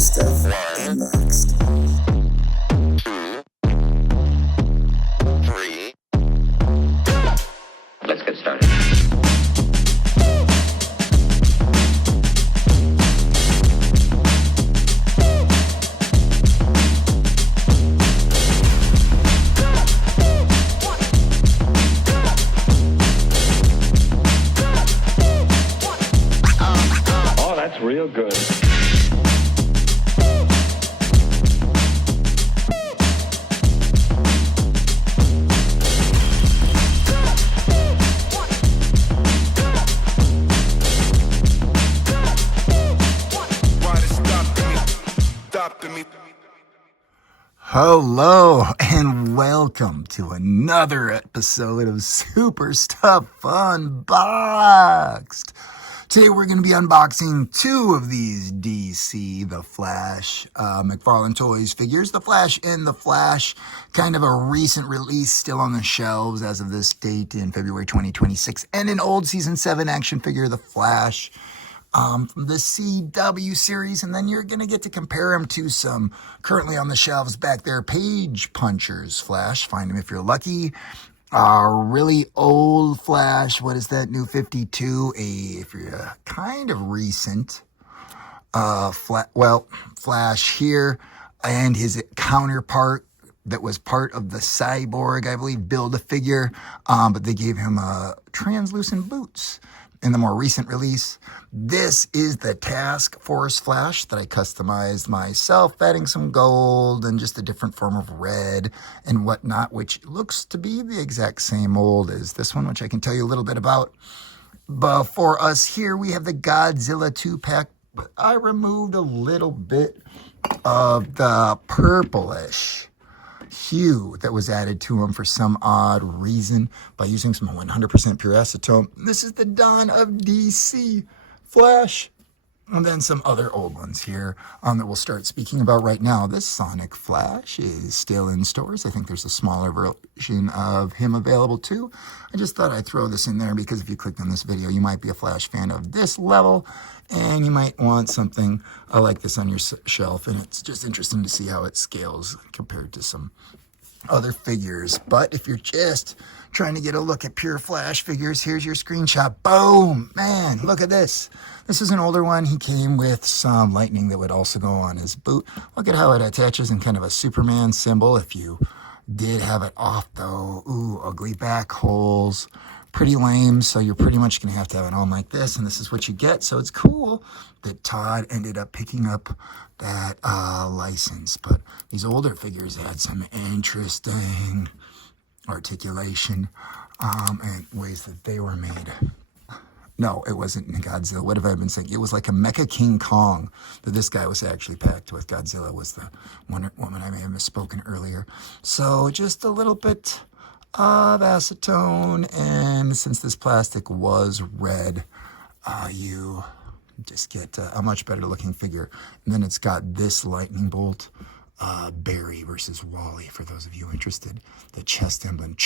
stuff unboxed. 2, 3. Let's get started. Oh, that's real good. Hello and welcome to another episode of Super Stuff Unboxed. Today we're going to be unboxing two of these DC, The Flash, McFarlane Toys figures, The Flash and The Flash, kind of a recent release still on the shelves as of this date in February 2026, and an old Season 7 action figure, The Flash, from the CW series, and then you're going to get to compare them to some currently on the shelves back there, Page Punchers Flash. Find them if you're lucky. Really old Flash. What is that? New 52. If you're kind of recent, Flash here, and his counterpart that was part of the Cyborg, I believe, Build-A-Figure, but they gave him translucent boots. In the more recent release, this is the Task Force Flash that I customized myself, adding some gold and just a different form of red and whatnot, which looks to be the exact same mold as this one, which I can tell you a little bit about. Before us here, we have the Godzilla 2-pack, but I removed a little bit of the purplish hue that was added to him for some odd reason by using some 100% pure acetone. This is the Dawn of DC Flash, and then some other old ones here that we'll start speaking about right now. This Sonic Flash is still in stores. I think there's a smaller version of him available too. I just thought I'd throw this in there because if you clicked on this video, you might be a Flash fan of this level, and you might want something like this on your shelf, and it's just interesting to see how it scales compared to some other figures. But if you're just trying to get a look at pure Flash figures, here's your screenshot. Boom! Man, look at this. This is an older one. He came with some lightning that would also go on his boot. Look at how it attaches in kind of a Superman symbol. If you did have it off, though, ooh, ugly back holes. Pretty lame, so you're pretty much going to have it on like this, and this is what you get. So it's cool that Todd ended up picking up that license. But these older figures had some interesting articulation and ways that they were made. No, it wasn't Godzilla. What have I been saying? It was like a Mecha King Kong that this guy was actually packed with. Godzilla was the Wonder Woman. I may have misspoken earlier. So just a little bit of acetone, and since this plastic was red, you just get a much better looking figure. And then it's got this lightning bolt, Barry versus Wally, for those of you interested. The chest emblem,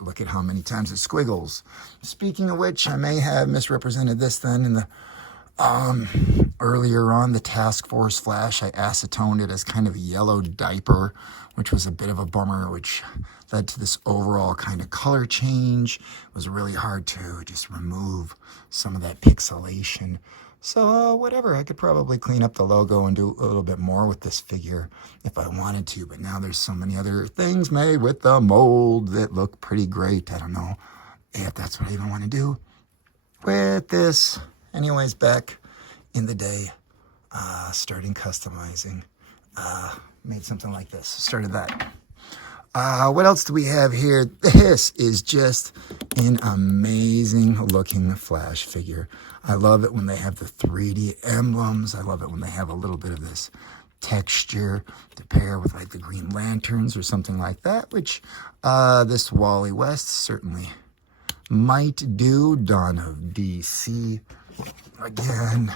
look at how many times it squiggles. Speaking of which, I may have misrepresented this then in the earlier on, the Task Force Flash. I acetoned it as kind of a yellow diaper, which was a bit of a bummer, which led to this overall kind of color change. It was really hard to just remove some of that pixelation. So whatever, I could probably clean up the logo and do a little bit more with this figure if I wanted to, but now there's so many other things made with the mold that look pretty great. I don't know if that's what I even want to do with this. Anyways, back in the day, starting customizing, made something like this, started that. What else do we have here? This is just an amazing looking Flash figure. I love it when they have the 3D emblems. I love it when they have a little bit of this texture to pair with like the Green Lanterns or something like that, which this Wally West certainly might do. Dawn of DC again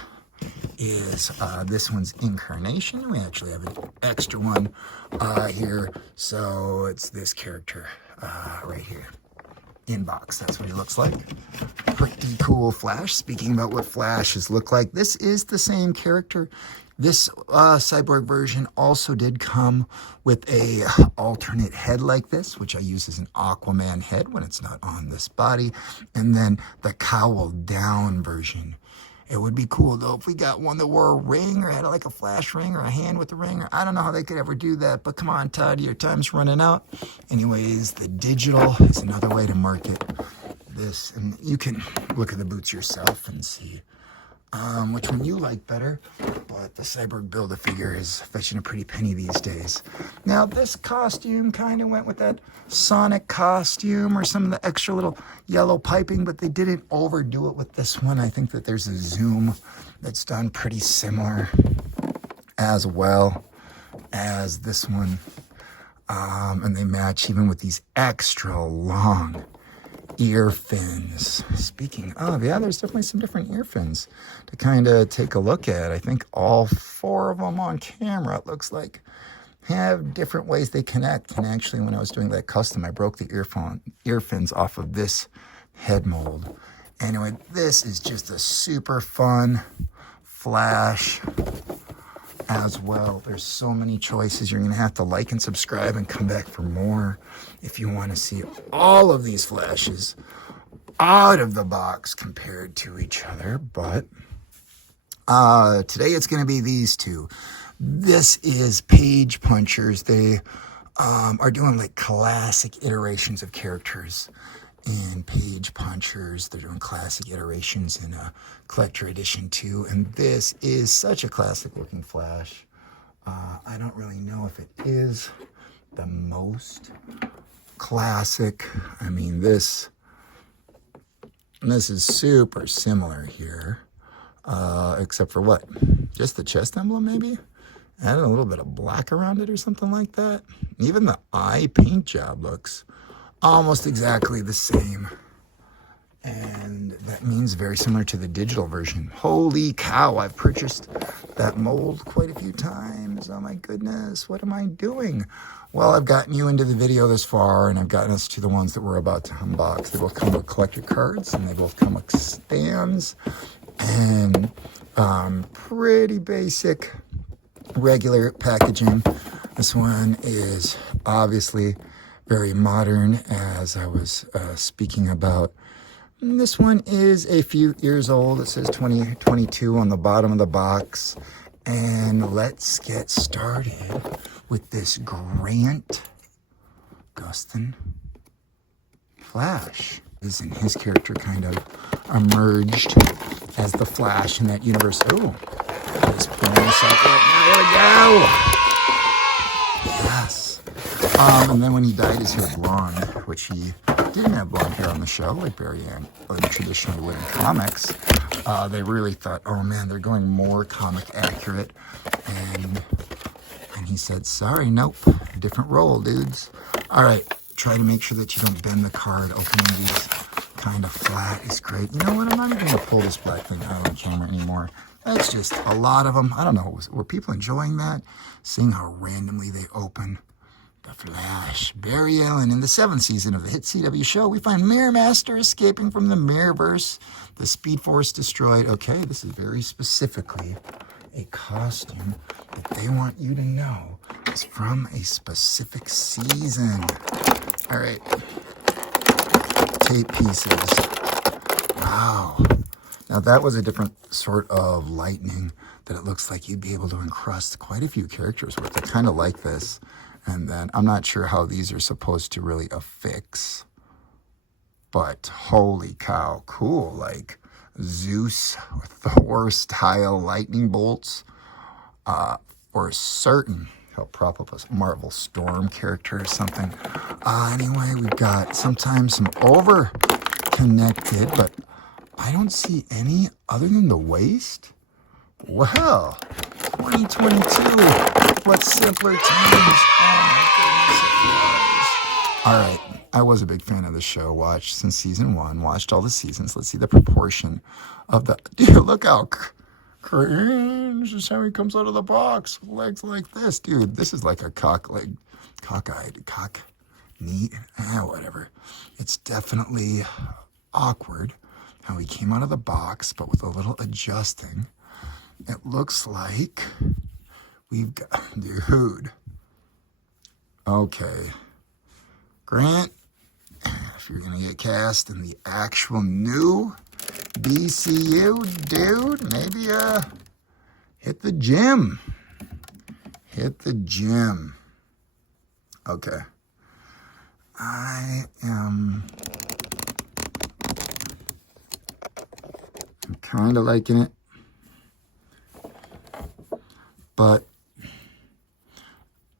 is this one's Incarnation. We actually have an extra one here, so it's this character right here. inbox. That's what he looks like. Pretty cool Flash. Speaking about what Flashes look like, this is the same character. This cyborg version also did come with a alternate head like this, which I use as an Aquaman head when it's not on this body. And then the cowl down version. It would be cool though if we got one that wore a ring or had like a Flash ring or a hand with a ring. Or I don't know how they could ever do that, but come on, Todd, your time's running out. Anyways, the digital is another way to market this, and you can look at the boots yourself and see which one you like better. But the Cyborg Build-A-Figure is fetching a pretty penny these days. Now, this costume kind of went with that Sonic costume or some of the extra little yellow piping, but they didn't overdo it with this one. I think that there's a zoom that's done pretty similar as well as this one. And they match even with these extra long ear fins. Speaking of, yeah, there's definitely some different ear fins to kind of take a look at. I think all 4 of them on camera, it looks like, have different ways they connect. And actually, when I was doing that custom, I broke the ear fins off of this head mold. Anyway, this is just a super fun Flash as well. There's so many choices. You're going to have to like and subscribe and come back for more if you want to see all of these Flashes out of the box compared to each other. But today it's going to be these two. This is Page Punchers. They are doing like classic iterations of characters in Page Punchers. They're doing classic iterations in a collector edition too, and this is such a classic looking Flash. I don't really know if it is the most classic. I mean, this is super similar here, except for what? Just the chest emblem maybe? Added a little bit of black around it or something like that. Even the eye paint job looks almost exactly the same. And that means very similar to the digital version. Holy cow, I've purchased that mold quite a few times. Oh my goodness, what am I doing? Well, I've gotten you into the video this far, and I've gotten us to the ones that we're about to unbox. They both come with collector cards, and they both come with stands, and pretty basic, regular packaging. This one is obviously very modern, as I was speaking about. This one is a few years old. It says 2022 on the bottom of the box. And let's get started with this Grant Gustin Flash. And his character kind of emerged as the Flash in that universe. Oh, he's pulling this out right now. There we go. Yes. And then when he dyed his hair blonde, which he didn't have blonde hair on the show like Barry Allen traditionally would in comics, they really thought, oh man, they're going more comic accurate. And he said, sorry, nope, different role, dudes. All right, try to make sure that you don't bend the card. Opening these kind of flat is great. You know what? I'm not even going to pull this black thing out on camera anymore. That's just a lot of them. I don't know. Were people enjoying that? Seeing how randomly they open. The Flash. Barry Allen. In the 7th season of the hit CW show, we find Mirror Master escaping from the Mirrorverse. The Speed Force destroyed. Okay, this is very specifically a costume that they want you to know is from a specific season. All right. Tape pieces. Wow. Now that was a different sort of lightning that it looks like you'd be able to encrust quite a few characters with. I kind of like this. And then I'm not sure how these are supposed to really affix. But holy cow, cool. Like Zeus or Thor style lightning bolts. For certain. Help prop up a Marvel Storm character or something. Anyway, we've got sometimes some over connected, but I don't see any other than the waist. Well, 2022, what simpler times. Oh my goodness, it was. All right, I was a big fan of the show. Watched since season 1, watched all the seasons. Let's see the proportion of the, dude, look how cringe. This is how he comes out of the box. Legs like this, dude. This is like a cock-eyed neat. Whatever. It's definitely awkward how he came out of the box, but with a little adjusting, it looks like we've got, dude. Okay. Grant, if you're going to get cast in the actual new BCU, dude, maybe hit the gym. Hit the gym. Okay. I'm kind of liking it. But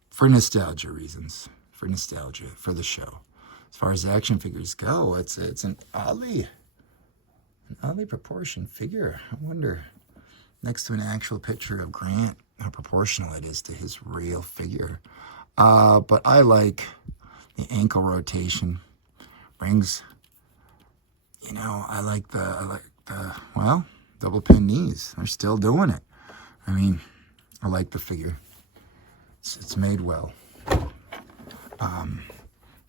for nostalgia reasons, for the show. As far as action figures go, it's an oddly proportioned figure. I wonder, next to an actual picture of Grant, how proportional it is to his real figure. But I like the ankle rotation. Brings, I like the double pin knees. They're still doing it. I mean, I like the figure. It's made well.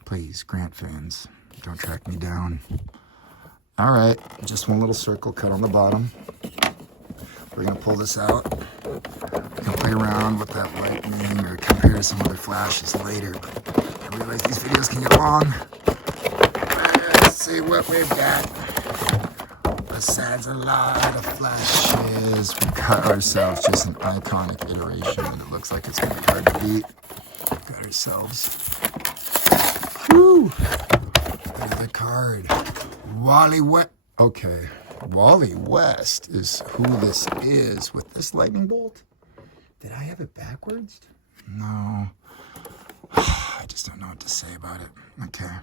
Please, Grant fans, don't track me down. All right, just one little circle cut on the bottom. We're gonna pull this out. We can play around with that lightning or compare to some other flashes later, but I realize these videos can get long. Let's see what we've got. Besides a lot of flashes, we got ourselves just an iconic iteration, and it looks like it's gonna be hard to beat. Got ourselves, woo! There's the card. Wally West. Okay, Wally West is who this is with this lightning bolt. Did I have it backwards? No. I just don't know what to say about it. Okay.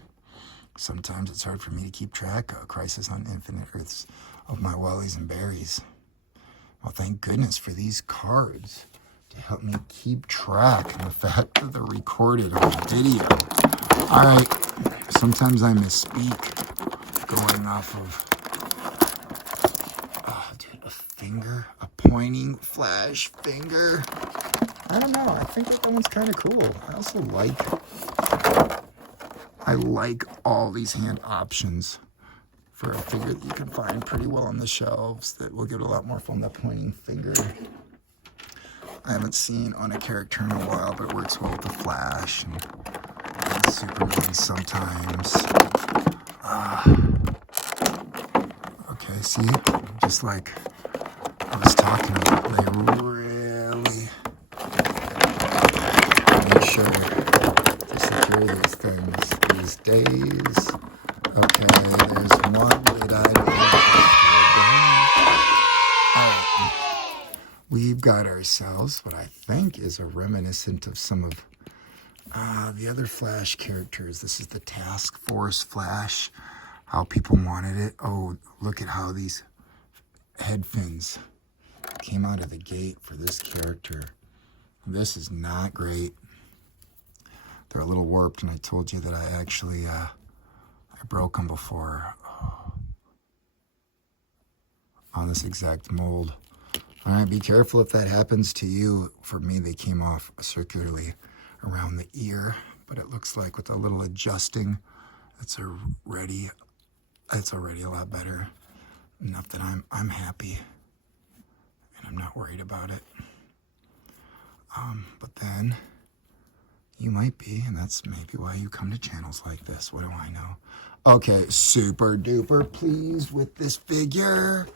Sometimes it's hard for me to keep track of Crisis on Infinite Earths of my Wallies and Berries. Well, thank goodness for these cards to help me keep track of the fact that they're recorded on video. All right, sometimes I misspeak going off of, a finger, a pointing flash finger. I don't know, I think that one's kind of cool. I also like all these hand options for a figure that you can find pretty well on the shelves that will give it a lot more fun. That pointing finger I haven't seen on a character in a while, but it works well with the Flash and Superman sometimes. Okay, see, just like I was talking about, they really make sure to secure these things these days. Okay, there's one that I Alright, we've got ourselves what I think is a reminiscent of some of the other Flash characters. This is the Task Force Flash, how people wanted it. Oh, look at how these head fins came out of the gate for this character. This is not great. They're a little warped, and I told you that I actually I broke them before on this exact mold. All right, be careful if that happens to you. For me, they came off circularly around the ear, but it looks like with a little adjusting, it's already a lot better. Enough that I'm happy and I'm not worried about it. But then you might be, and that's maybe why you come to channels like this. What do I know? Okay, super duper pleased with this figure.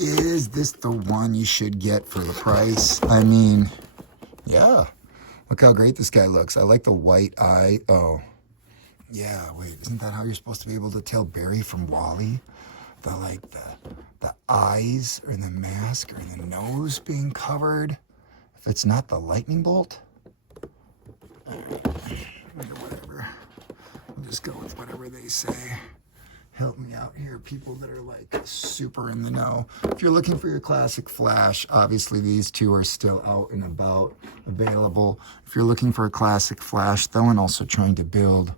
Is this the one you should get for the price? I mean, yeah. Look how great this guy looks. I like the white eye. Oh, yeah, wait, isn't that how you're supposed to be able to tell Barry from Wally? The eyes or the mask or the nose being covered. If it's not the lightning bolt. Whatever. I'll just go with whatever they say. Help me out here, people that are like super in the know. If you're looking for your classic Flash, obviously these two are still out and about, available. If you're looking for a classic Flash, though, and also trying to build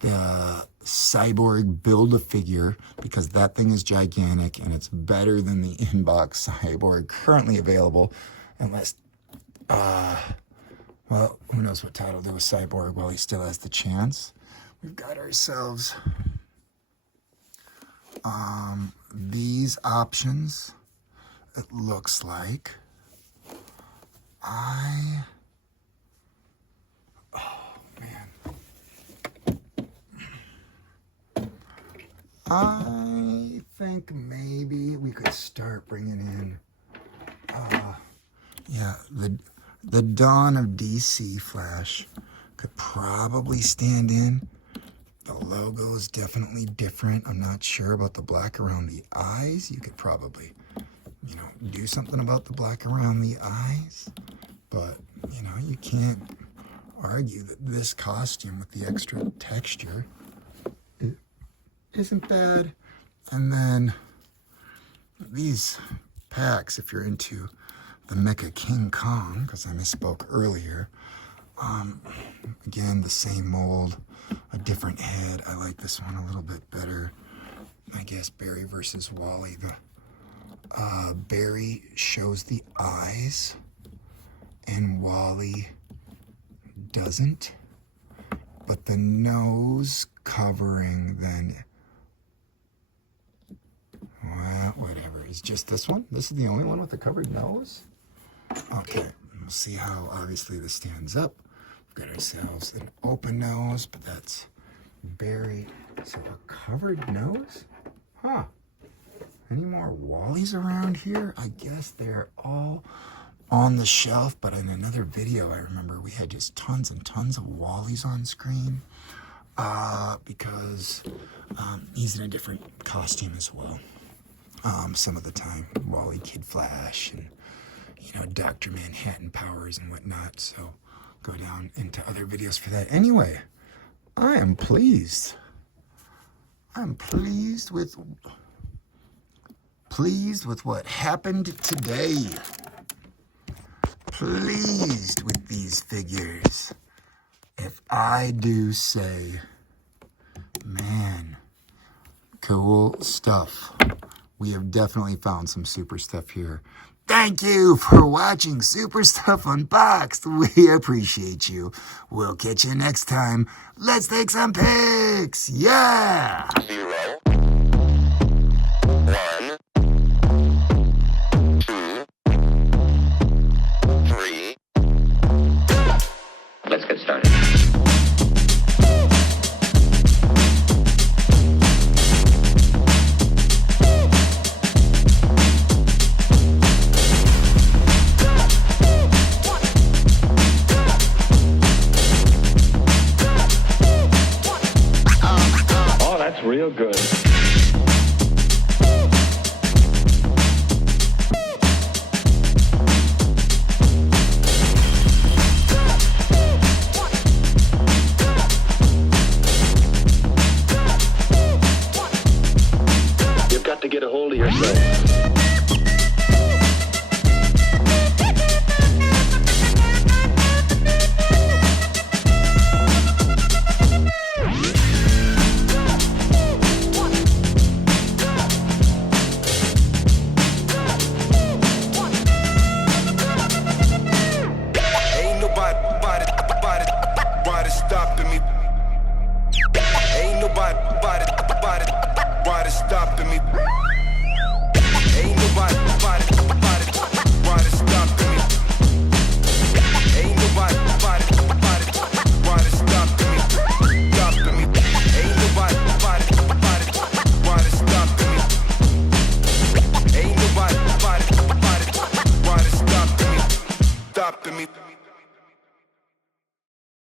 the Cyborg Build-A-Figure, because that thing is gigantic and it's better than the inbox Cyborg currently available, unless, well, who knows what title there was Cyborg while he still has the chance. we've got ourselves these options. It looks like I think maybe we could start bringing in, the Dawn of DC Flash could probably stand in. The logo is definitely different. I'm not sure about the black around the eyes. You could probably, do something about the black around the eyes. But, you can't argue that this costume with the extra texture isn't bad. And then these packs, if you're into the Mecha King Kong, because I misspoke earlier, again, the same mold, a different head. I like this one a little bit better. I guess Barry versus Wally. The Barry shows the eyes and Wally doesn't, but the nose covering then, well, whatever. It's just this one. This is the only one with the covered nose. Okay, we'll see how obviously this stands up. We've got ourselves an open nose, but that's Barry. So a covered nose? Huh. Any more Wallies around here? I guess they're all on the shelf, but in another video I remember we had just tons and tons of Wallies on screen because he's in a different costume as well. Some of the time, Wally Kid Flash and Dr. Manhattan powers and whatnot, so go down into other videos for that. Anyway, I am pleased. I'm pleased with what happened today. Pleased with these figures. If I do say, man, cool stuff. We have definitely found some super stuff here. Thank you for watching Super Stuff Unboxed. We appreciate you. We'll catch you next time. Let's take some pics. Yeah! 0, 1, 2, 3. Let's get started. Oh, that's real good. You've got to get a hold of yourself. Ain't nobody stopping me. Ain't nobody stopping me. Ain't nobody stopping me. Ain't nobody stopping me. Stopping me. Ain't nobody stopping me. Ain't nobody stopping me. Stopping me.